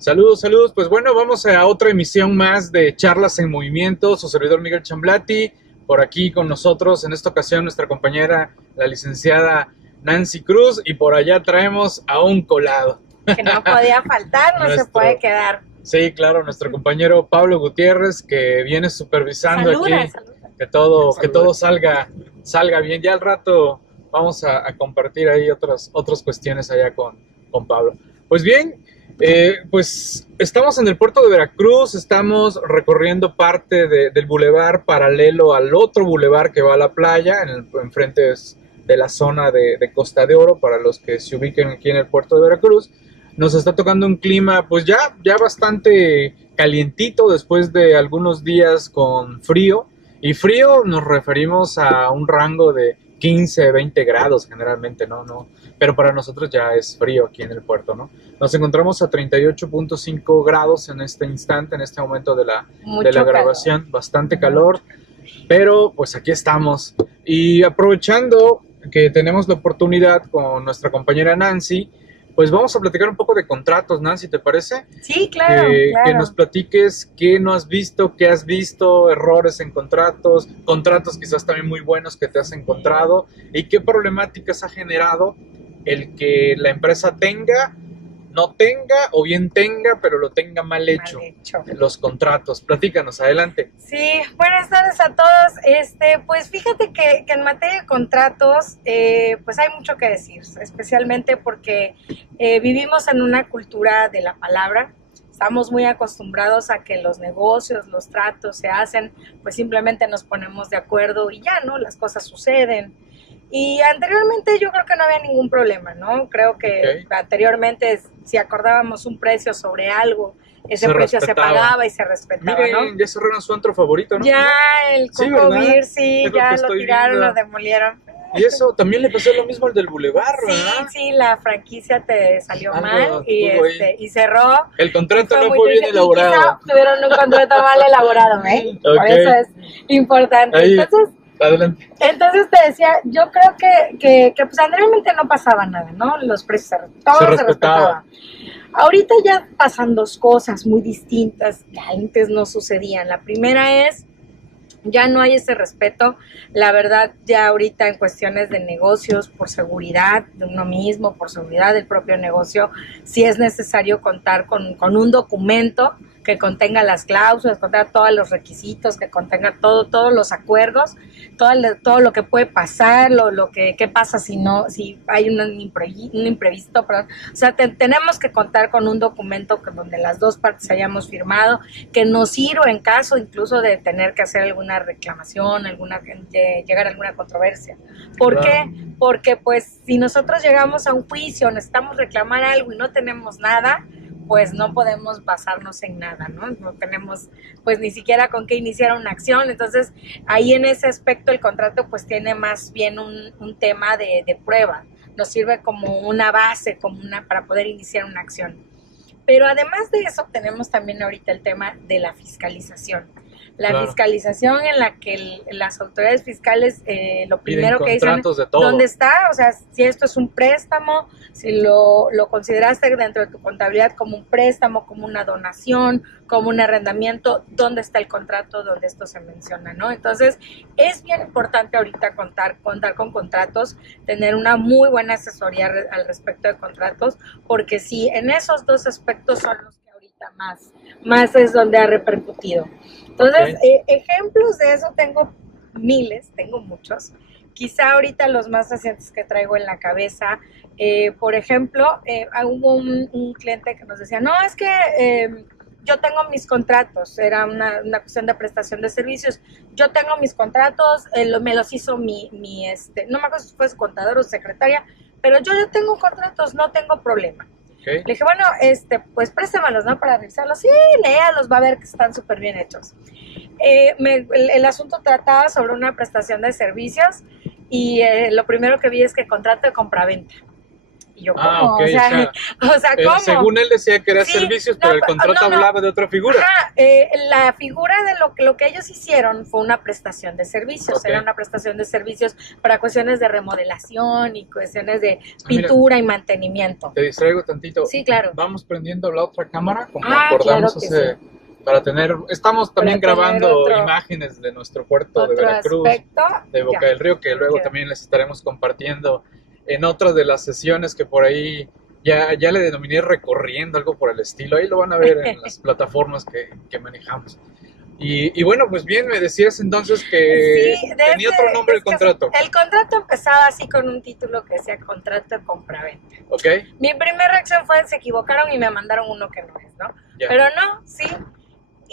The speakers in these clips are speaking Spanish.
Saludos, saludos. Pues bueno, vamos a otra emisión más de Charlas en Movimiento. Su servidor Miguel Chamblati, por aquí con nosotros, en esta ocasión nuestra compañera, la licenciada Nancy Cruz, y por allá traemos a un colado. Que no podía faltar, no se puede quedar. Sí, claro, nuestro compañero Pablo Gutiérrez, que viene supervisando Saluda, aquí saluda. que todo salga bien. Ya al rato vamos a compartir ahí otras cuestiones allá con Pablo. Pues bien, pues estamos en el puerto de Veracruz, estamos recorriendo parte del bulevar paralelo al otro bulevar que va a la playa, enfrente de la zona de Costa de Oro, para los que se ubiquen aquí en el puerto de Veracruz. Nos está tocando un clima pues ya bastante calientito después de algunos días con frío. Y frío nos referimos a un rango de 15, 20 grados generalmente, ¿no? Pero para nosotros ya es frío aquí en el puerto, ¿no? Nos encontramos a 38.5 grados en este instante, en este momento de la grabación. Calor. Bastante calor, pero pues aquí estamos. Y aprovechando que tenemos la oportunidad con nuestra compañera Nancy, pues vamos a platicar un poco de contratos, Nancy, ¿te parece? Sí, claro, claro. Que nos platiques qué no has visto, qué has visto, errores en contratos quizás también muy buenos que te has encontrado, y qué problemáticas ha generado el que la empresa no tenga, o bien tenga, pero lo tenga mal hecho. Los contratos. Platícanos, adelante. Sí, buenas tardes a todos. Pues fíjate que en materia de contratos, pues hay mucho que decir, especialmente porque vivimos en una cultura de la palabra. Estamos muy acostumbrados a que los negocios, los tratos se hacen, pues simplemente nos ponemos de acuerdo y ya, ¿no? Las cosas suceden. Y anteriormente yo creo que no había ningún problema, ¿no? Creo que anteriormente si acordábamos un precio sobre algo, ese precio se pagaba y se respetaba. Miren, ¿no? ya cerraron su antro favorito, ¿no? Ya, el Coco Beer, sí, ya lo tiraron, lo demolieron. Y eso también le pasó lo mismo al del Boulevard, ¿verdad? Sí, la franquicia te salió mal y cerró. El contrato no fue bien elaborado. Tuvieron un contrato mal elaborado, ¿eh? Okay. Por eso es importante. Ahí. Adelante. Entonces te decía, yo creo que pues anteriormente no pasaba nada, ¿no? Los precios se respetaba. Ahorita ya pasan dos cosas muy distintas que antes no sucedían. La primera es, ya no hay ese respeto. La verdad, ya ahorita en cuestiones de negocios, por seguridad de uno mismo, por seguridad del propio negocio, sí es necesario contar con un documento que contenga las cláusulas, que contenga todos los requisitos, que contenga todos los acuerdos, todo lo que puede pasar, qué pasa si hay un imprevisto, perdón. O sea, tenemos que contar con un documento donde las dos partes hayamos firmado, que nos sirva en caso incluso de tener que hacer alguna reclamación, llegar a alguna controversia. ¿Por qué? Porque pues si nosotros llegamos a un juicio, necesitamos reclamar algo y no tenemos nada, pues no podemos basarnos en nada, ¿no? No tenemos pues ni siquiera con qué iniciar una acción. Entonces ahí en ese aspecto el contrato pues tiene más bien un tema de prueba, nos sirve como una base, para poder iniciar una acción. Pero además de eso tenemos también ahorita el tema de la fiscalización. La fiscalización en la que las autoridades fiscales lo primero que dicen, ¿dónde está? O sea, si esto es un préstamo, si lo consideraste dentro de tu contabilidad como un préstamo, como una donación, como un arrendamiento, ¿dónde está el contrato donde esto se menciona, ¿no? Entonces, es bien importante ahorita contar con contratos, tener una muy buena asesoría al respecto de contratos, porque sí, en esos dos aspectos son los que ahorita más es donde ha repercutido. Entonces, ejemplos de eso tengo miles, tengo muchos. Quizá ahorita los más recientes que traigo en la cabeza, por ejemplo, hubo un cliente que nos decía, no, es que yo tengo mis contratos, era una cuestión de prestación de servicios, yo tengo mis contratos, me los hizo no me acuerdo si fue su contador o secretaria, pero yo ya tengo contratos, no tengo problema. Le dije, bueno, pues préstemalos, ¿no? Para revisarlos. Sí, léalos, va a ver que están súper bien hechos. El asunto trataba sobre una prestación de servicios y lo primero que vi es que contrato de compraventa. Y yo, ¿cómo? Okay, o sea, ¿cómo? Según él decía que era sí, servicios, pero el contrato hablaba de otra figura. Ajá, la figura de lo que ellos hicieron fue una prestación de servicios. Era una prestación de servicios para cuestiones de remodelación y cuestiones de pintura y mantenimiento. Te distraigo tantito. Sí, claro. Vamos prendiendo la otra cámara, como acordamos claro para tener, estamos también grabando imágenes de nuestro puerto de Veracruz, de Boca del Río, que luego también les estaremos compartiendo en otras de las sesiones que por ahí ya le denominé recorriendo, algo por el estilo. Ahí lo van a ver en las plataformas que manejamos. Y bueno, pues bien, me decías entonces que tenía otro nombre el contrato. El contrato empezaba así con un título que decía contrato de compraventa. Ok. Mi primera reacción fue, se equivocaron y me mandaron uno que no es, ¿no? Pero no, sí.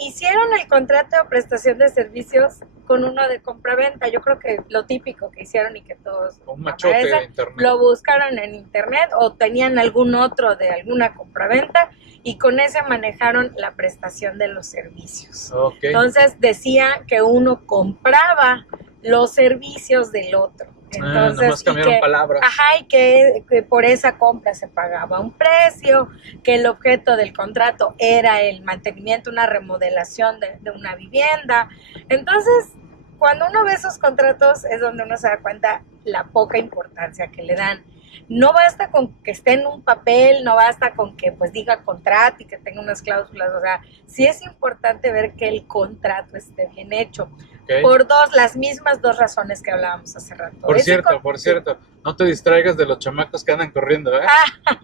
Hicieron el contrato de prestación de servicios con uno de compraventa. Yo creo que lo típico que hicieron y que todos un machote de internet. Lo buscaron en internet o tenían algún otro de alguna compraventa y con ese manejaron la prestación de los servicios. Okay. Entonces decía que uno compraba los servicios del otro. Entonces, nomás cambiaron palabras. Ajá, y que por esa compra se pagaba un precio, que el objeto del contrato era el mantenimiento, una remodelación de una vivienda. Entonces, cuando uno ve esos contratos es donde uno se da cuenta la poca importancia que le dan. No basta con que esté en un papel, no basta con que pues diga contrato y que tenga unas cláusulas, o sea, sí es importante ver que el contrato esté bien hecho. Okay. Por las mismas dos razones que hablábamos hace rato. Por cierto, no te distraigas de los chamacos que andan corriendo, ¿eh?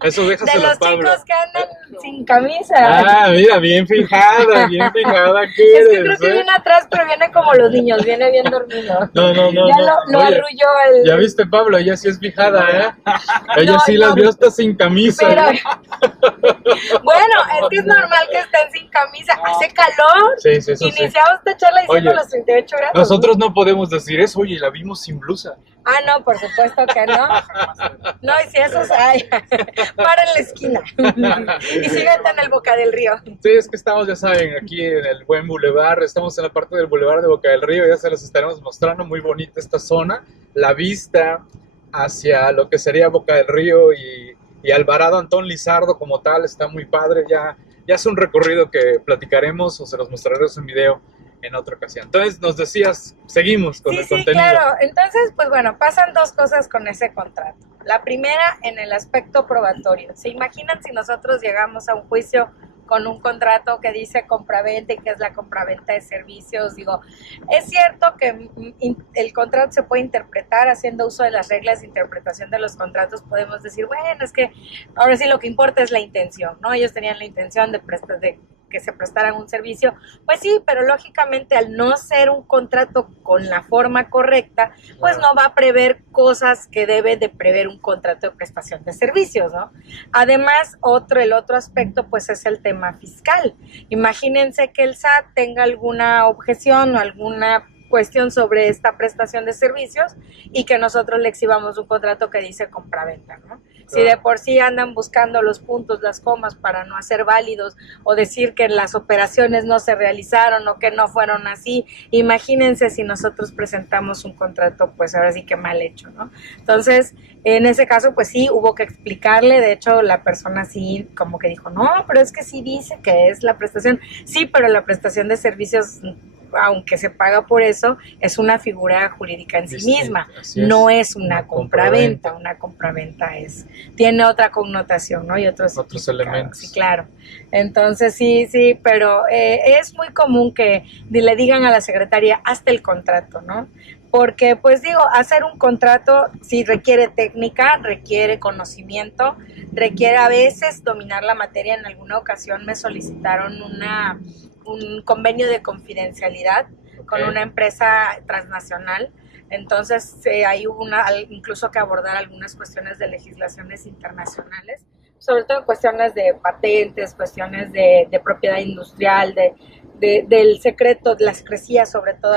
Eso déjaselo a Pablo. De los chicos que andan sin camisa. Mira, bien fijada, ¿qué es eres? Que creo que viene atrás, pero viene como los niños, viene bien dormido. No. Ya lo arrulló el... Ya viste, Pablo, ella sí es fijada, ¿eh? Ella sí las vio hasta sin camisa. Pero... bueno, es que es normal que estén sin camisa. Hace calor. Sí, eso Iniciamos esta charla diciendo los 38 grados. Nosotros no podemos decir eso, oye, la vimos sin blusa. No, por supuesto que no. No, y si eso hay, para en la esquina. Y síguete en el Boca del Río. Sí, es que estamos, ya saben, aquí en el buen bulevar. Estamos en la parte del bulevar de Boca del Río. Ya se los estaremos mostrando. Muy bonita esta zona. La vista hacia lo que sería Boca del Río y Alvarado Antón Lizardo como tal está muy padre. Ya es un recorrido que platicaremos o se los mostraremos en video en otra ocasión. Entonces nos decías, seguimos con el contenido. Sí, claro. Entonces, pues bueno, pasan dos cosas con ese contrato. La primera, en el aspecto probatorio. ¿Se imaginan si nosotros llegamos a un juicio con un contrato que dice compraventa y que es la compraventa de servicios? Digo, es cierto que el contrato se puede interpretar haciendo uso de las reglas de interpretación de los contratos. Podemos decir, bueno, es que ahora sí lo que importa es la intención, ¿no? Ellos tenían la intención de que se prestaran un servicio, pues sí, pero lógicamente al no ser un contrato con la forma correcta, pues no va a prever cosas que debe de prever un contrato de prestación de servicios, ¿no? Además, el otro aspecto pues es el tema fiscal. Imagínense que el SAT tenga alguna objeción o alguna cuestión sobre esta prestación de servicios y que nosotros le exhibamos un contrato que dice compraventa, ¿no? Si de por sí andan buscando los puntos, las comas para no hacer válidos o decir que las operaciones no se realizaron o que no fueron así, imagínense si nosotros presentamos un contrato, pues ahora sí que mal hecho, ¿no? Entonces, en ese caso, pues sí, hubo que explicarle. De hecho, la persona sí como que dijo, no, pero es que sí dice que es la prestación. Sí, pero la prestación de servicios, aunque se paga por eso, es una figura jurídica en sí misma, no es una compraventa. Una compraventa tiene otra connotación, ¿no? Y otros elementos. Sí, claro. Entonces sí, pero es muy común que le digan a la secretaria, hazte el contrato, ¿no? Porque, pues digo, hacer un contrato sí requiere técnica, requiere conocimiento, requiere a veces dominar la materia. En alguna ocasión me solicitaron un convenio de confidencialidad con una empresa transnacional. Entonces ahí hubo incluso que abordar algunas cuestiones de legislaciones internacionales, sobre todo cuestiones de patentes, cuestiones de propiedad industrial, del secreto, de la secrecía, sobre todo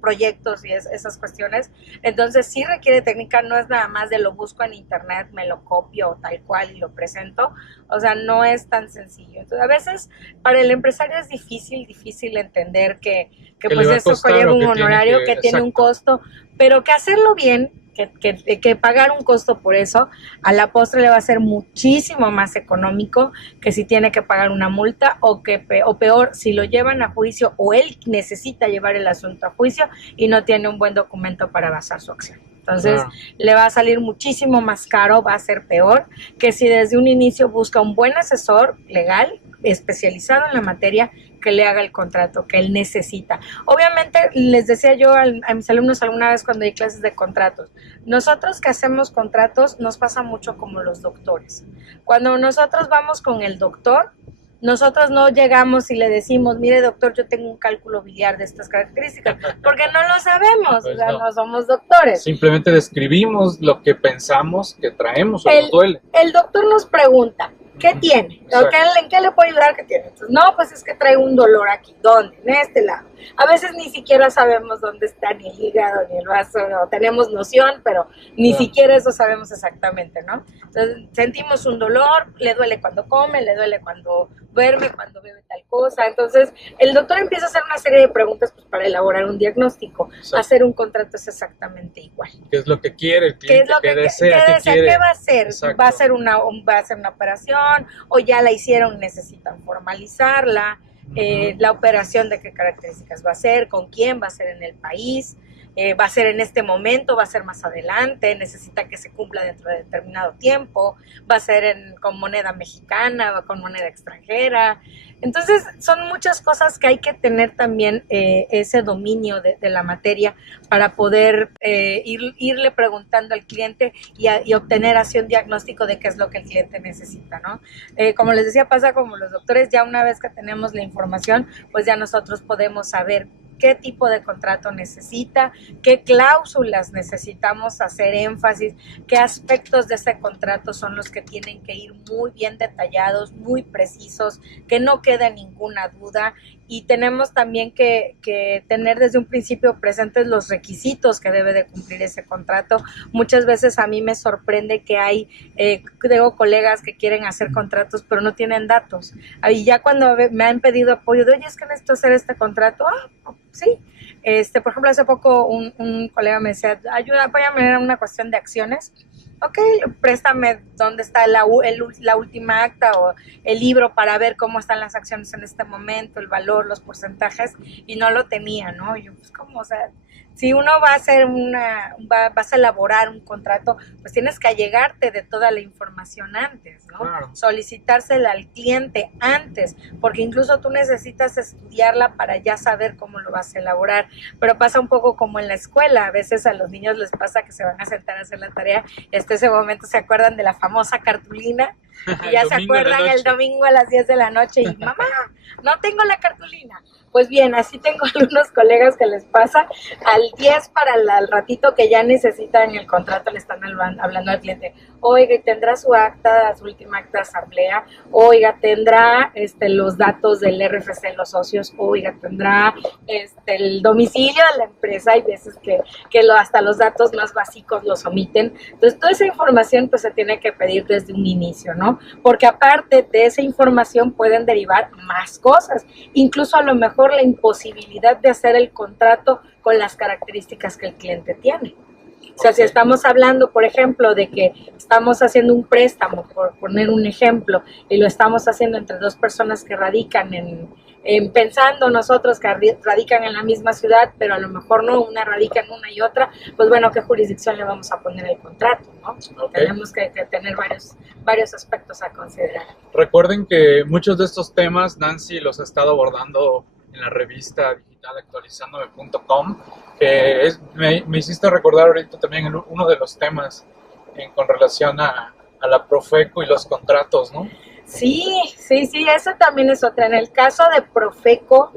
proyectos y esas cuestiones. Entonces sí requiere técnica, no es nada más de lo busco en internet, me lo copio tal cual y lo presento. O sea, no es tan sencillo. Entonces a veces para el empresario es difícil entender que pues eso conlleva un honorario, que tiene un costo, pero que hacerlo bien que pagar un costo por eso, a la postre le va a ser muchísimo más económico que si tiene que pagar una multa o peor, si lo llevan a juicio o él necesita llevar el asunto a juicio y no tiene un buen documento para basar su acción. Entonces, le va a salir muchísimo más caro, va a ser peor que si desde un inicio busca un buen asesor legal especializado en la materia que le haga el contrato que él necesita. Obviamente, les decía yo a mis alumnos alguna vez cuando hay clases de contratos, nosotros que hacemos contratos nos pasa mucho como los doctores. Cuando nosotros vamos con el doctor, nosotros no llegamos y le decimos, mire doctor, yo tengo un cálculo biliar de estas características, porque no lo sabemos, pues no somos doctores. Simplemente describimos lo que pensamos que traemos o nos duele. El doctor nos pregunta, ¿qué tiene? ¿En qué le puedo ayudar? ¿Qué tiene? Entonces, no, pues es que traigo un dolor aquí. ¿Dónde? En este lado. A veces ni siquiera sabemos dónde está ni el hígado ni el vaso, no tenemos noción, pero ni siquiera eso sabemos exactamente, ¿no? Entonces, sentimos un dolor, le duele cuando come, le duele cuando duerme, cuando bebe tal cosa. Entonces, el doctor empieza a hacer una serie de preguntas pues, para elaborar un diagnóstico. Exacto. Hacer un contrato es exactamente igual. ¿Qué es lo que quiere el cliente? ¿Qué desea? ¿Qué quiere? ¿Qué va a hacer? Exacto. ¿Va a hacer una operación o ya la hicieron, necesitan formalizarla? La operación, de qué características va a ser, con quién va a ser en el país, va a ser en este momento, va a ser más adelante, necesita que se cumpla dentro de determinado tiempo, va a ser con moneda mexicana, con moneda extranjera. Entonces son muchas cosas que hay que tener también ese dominio de la materia para poder irle preguntando al cliente y obtener así un diagnóstico de qué es lo que el cliente necesita, ¿no? Como les decía, pasa como los doctores, ya una vez que tenemos la información, pues ya nosotros podemos saber qué tipo de contrato necesita, qué cláusulas necesitamos hacer énfasis, qué aspectos de ese contrato son los que tienen que ir muy bien detallados, muy precisos, que no quede ninguna duda, y tenemos también que tener desde un principio presentes los requisitos que debe de cumplir ese contrato. Muchas veces a mí me sorprende que hay tengo colegas que quieren hacer contratos pero no tienen datos, y ya cuando me han pedido apoyo de, oye, es que necesito hacer este contrato, sí. Por ejemplo, hace poco un colega me decía, apóyame en una cuestión de acciones. Ok, préstame dónde está la última acta o el libro para ver cómo están las acciones en este momento, el valor, los porcentajes, y no lo tenía, ¿no? Y yo, pues, ¿cómo? O sea, si uno va a hacer vas a elaborar un contrato, pues tienes que allegarte de toda la información antes, ¿no? Claro. Solicitársela al cliente antes, porque incluso tú necesitas estudiarla para ya saber cómo lo vas a elaborar. Pero pasa un poco como en la escuela, a veces a los niños les pasa que se van a sentar a hacer la tarea y hasta ese momento se acuerdan de la famosa cartulina y ya se acuerdan el domingo a las 10 de la noche y mamá, no tengo la cartulina. Pues bien, así tengo algunos colegas que les pasa al 10 para el ratito que ya necesitan el contrato, le están hablando al cliente, oiga, ¿tendrá su última acta de asamblea? Oiga, ¿tendrá los datos del RFC de los socios? Oiga, ¿tendrá el domicilio de la empresa? Hay veces que hasta los datos más básicos los omiten. Entonces, toda esa información pues se tiene que pedir desde un inicio, ¿no? Porque aparte de esa información pueden derivar más cosas, incluso a lo mejor la imposibilidad de hacer el contrato con las características que el cliente tiene. O sea, si estamos hablando, por ejemplo, de que estamos haciendo un préstamo, por poner un ejemplo, y lo estamos haciendo entre dos personas que radican pensando nosotros que radican en la misma ciudad, pero a lo mejor no, una radica en una y otra, pues bueno, ¿qué jurisdicción le vamos a poner el contrato, no? Okay. Tenemos que tener varios aspectos a considerar. Recuerden que muchos de estos temas Nancy los ha estado abordando en la revista digital actualizandome.com, que me hiciste recordar ahorita también uno de los temas con relación a la Profeco y los contratos, ¿no? Sí, eso también es otra. En el caso de Profeco,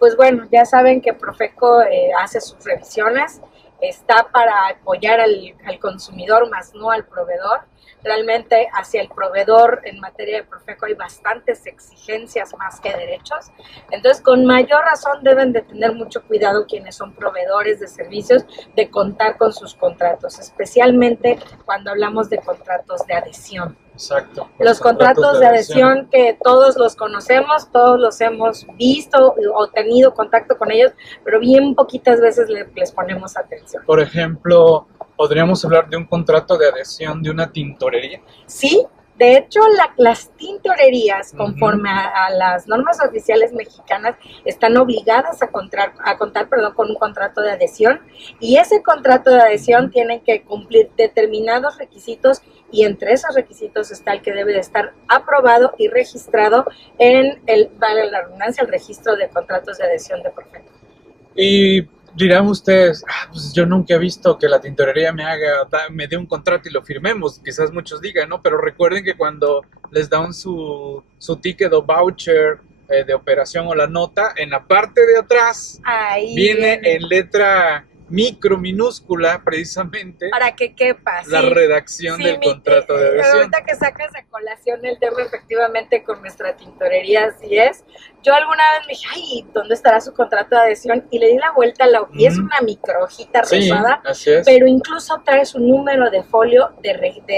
pues bueno, ya saben que Profeco hace sus revisiones, está para apoyar al consumidor, más no al proveedor. Realmente hacia el proveedor en materia de Profeco hay bastantes exigencias más que derechos. Entonces, con mayor razón deben de tener mucho cuidado quienes son proveedores de servicios de contar con sus contratos, especialmente cuando hablamos de contratos de adhesión. Exacto. Los contratos de adhesión que todos los conocemos, todos los hemos visto o tenido contacto con ellos, pero bien poquitas veces les ponemos atención. Por ejemplo, ¿podríamos hablar de un contrato de adhesión de una tintorería? Sí. De hecho, las tintorerías, conforme a las normas oficiales mexicanas, están obligadas a contar con un contrato de adhesión, y ese contrato de adhesión tiene que cumplir determinados requisitos, y entre esos requisitos está el que debe de estar aprobado y registrado en vale la redundancia, el registro de contratos de adhesión de Profeco. Y dirán ustedes, pues yo nunca he visto que la tintorería me dé un contrato y lo firmemos. Quizás muchos digan, ¿no? Pero recuerden que cuando les dan su ticket o voucher de operación o la nota, en la parte de atrás viene en letra minúscula, precisamente, para que quepa la redacción del contrato de adhesión. Ahorita que sacas a colación el tema, efectivamente, con nuestra tintorería, así es. Yo alguna vez me dije, ay, ¿dónde estará su contrato de adhesión? Y le di la vuelta a la hoja, y es una microhojita rosada, así es. Pero incluso trae su número de folio de registro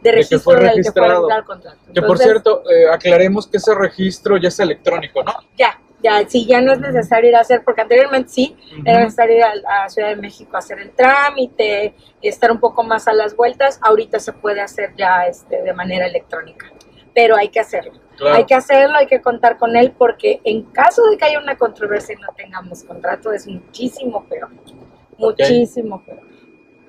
del que fue registrado el contrato. Que, por cierto, aclaremos que ese registro ya es electrónico, ¿no? Ya no es necesario ir a hacer, porque anteriormente sí, era necesario ir a Ciudad de México a hacer el trámite y estar un poco más a las vueltas. Ahorita se puede hacer ya de manera electrónica, pero hay que hacerlo. Claro. Hay que hacerlo, hay que contar con él, porque en caso de que haya una controversia y no tengamos contrato, es muchísimo peor, muchísimo peor.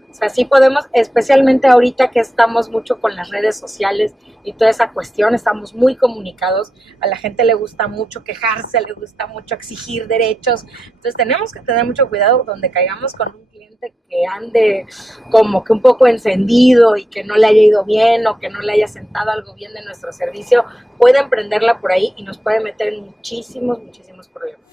O sea, sí podemos, especialmente ahorita que estamos mucho con las redes sociales y toda esa cuestión, estamos muy comunicados, a la gente le gusta mucho quejarse, le gusta mucho exigir derechos, entonces tenemos que tener mucho cuidado donde caigamos con un cliente que ande como que un poco encendido y que no le haya ido bien o que no le haya sentado algo bien de nuestro servicio, pueden prenderla por ahí y nos puede meter en muchísimos problemas.